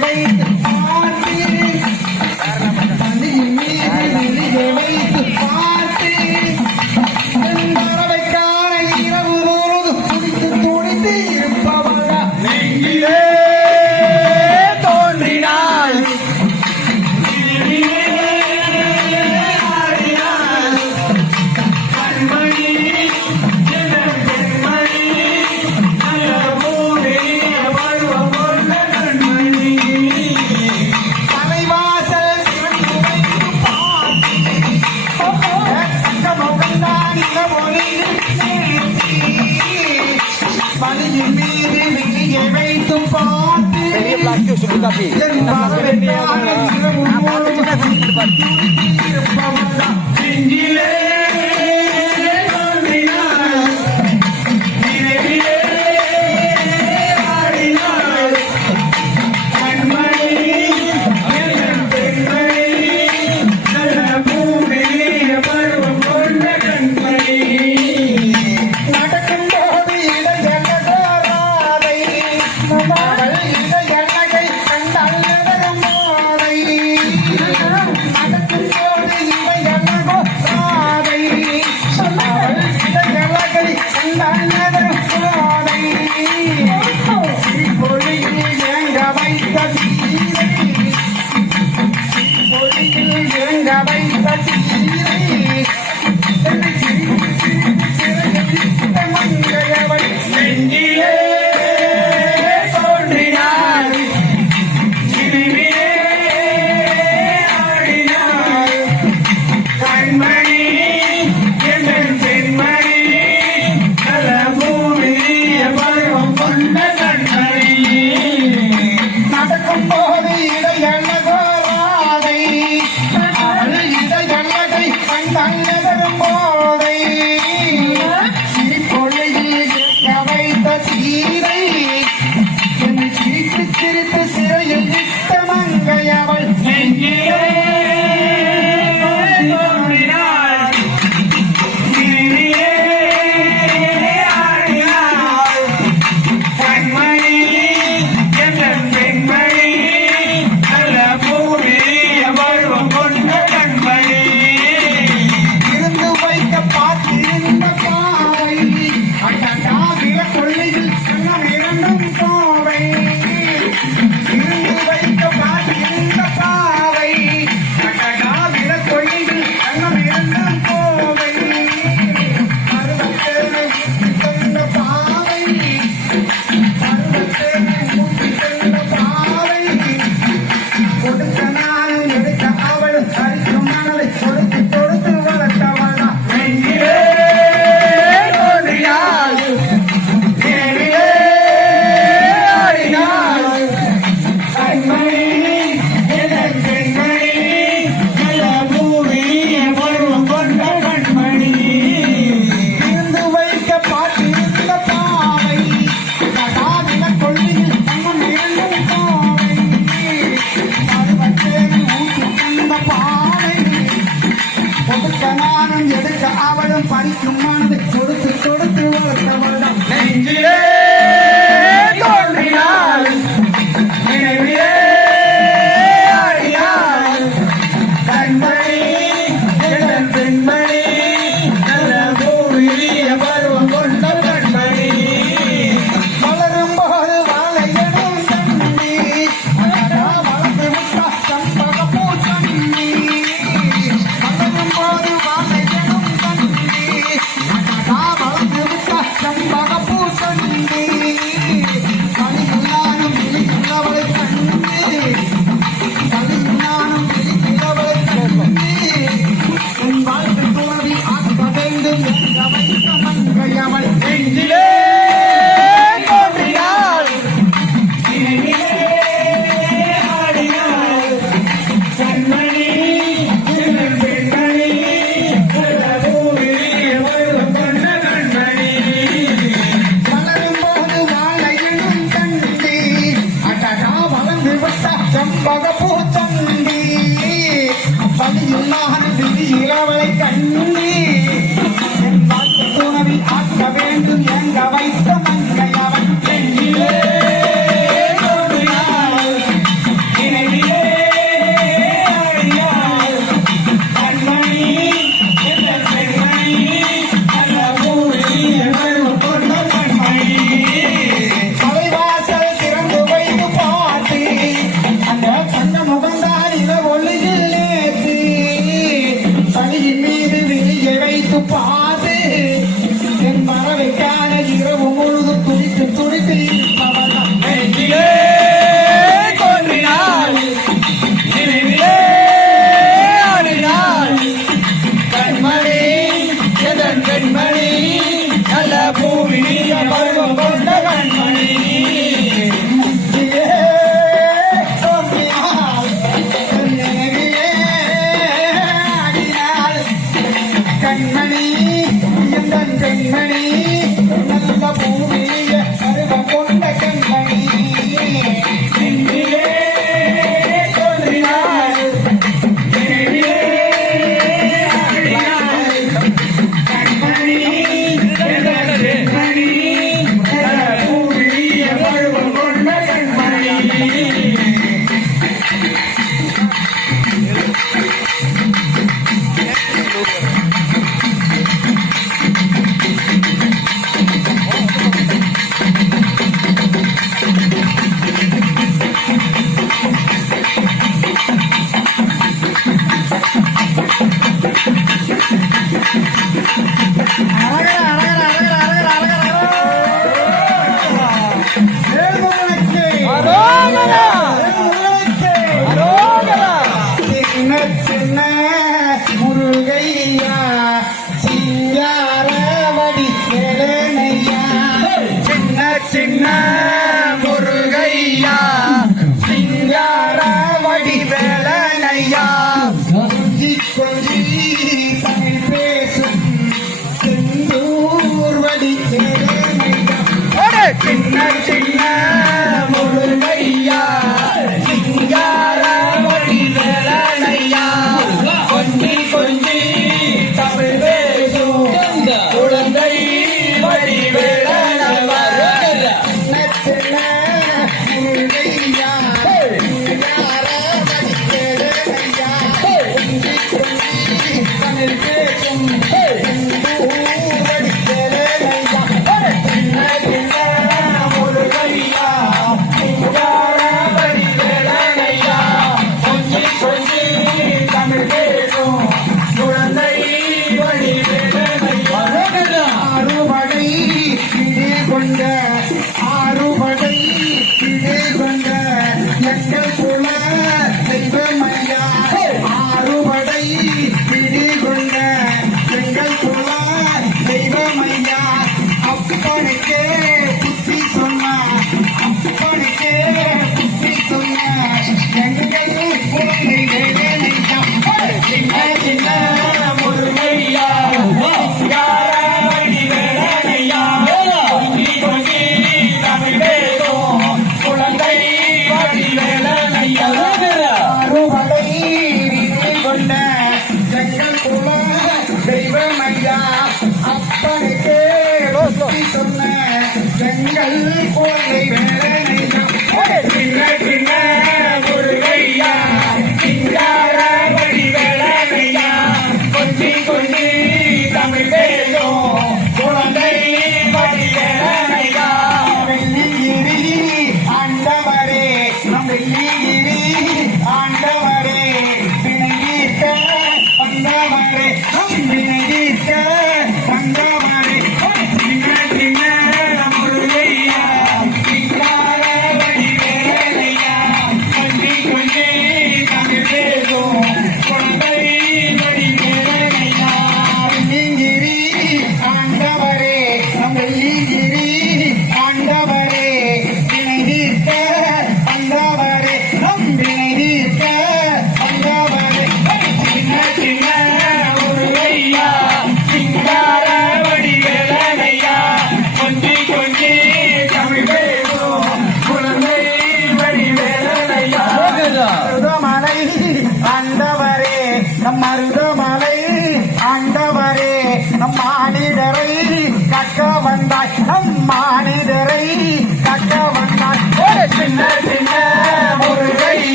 everybody. la la இளவலை கண்ணி என்ன செய்ய I'll be fine again. அப்பனுக்கே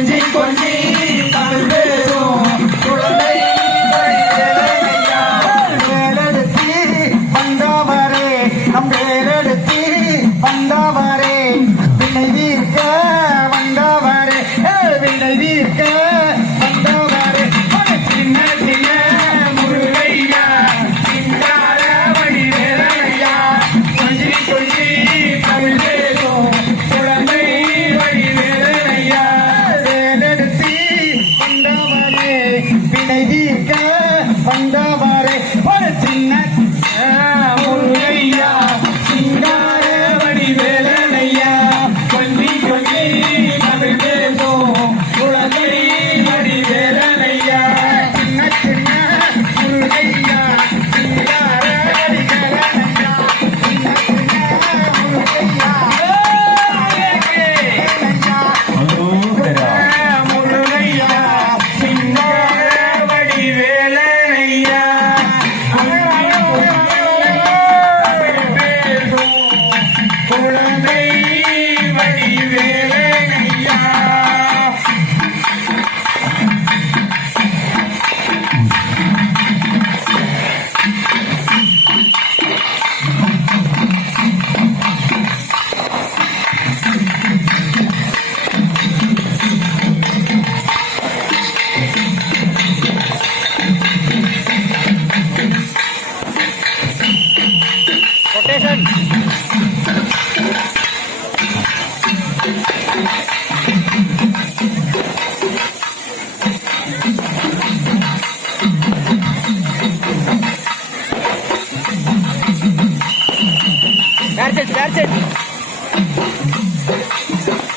Quarantine, quarantine. Thank you.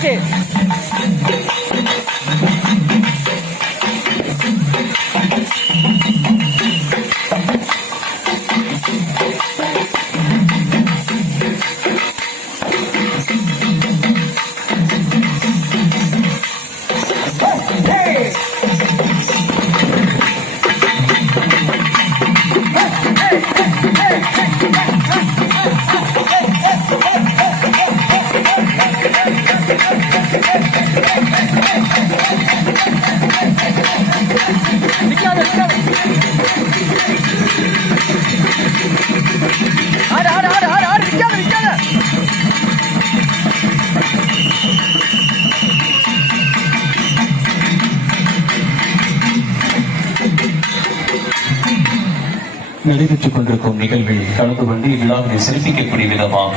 して。நடைபெற்றுக் கொண்டிருக்கும் நிகழ்வில் கலந்து கொண்டு இவ்விழாவினை சிறப்பிக்கக்கூடிய விதமாக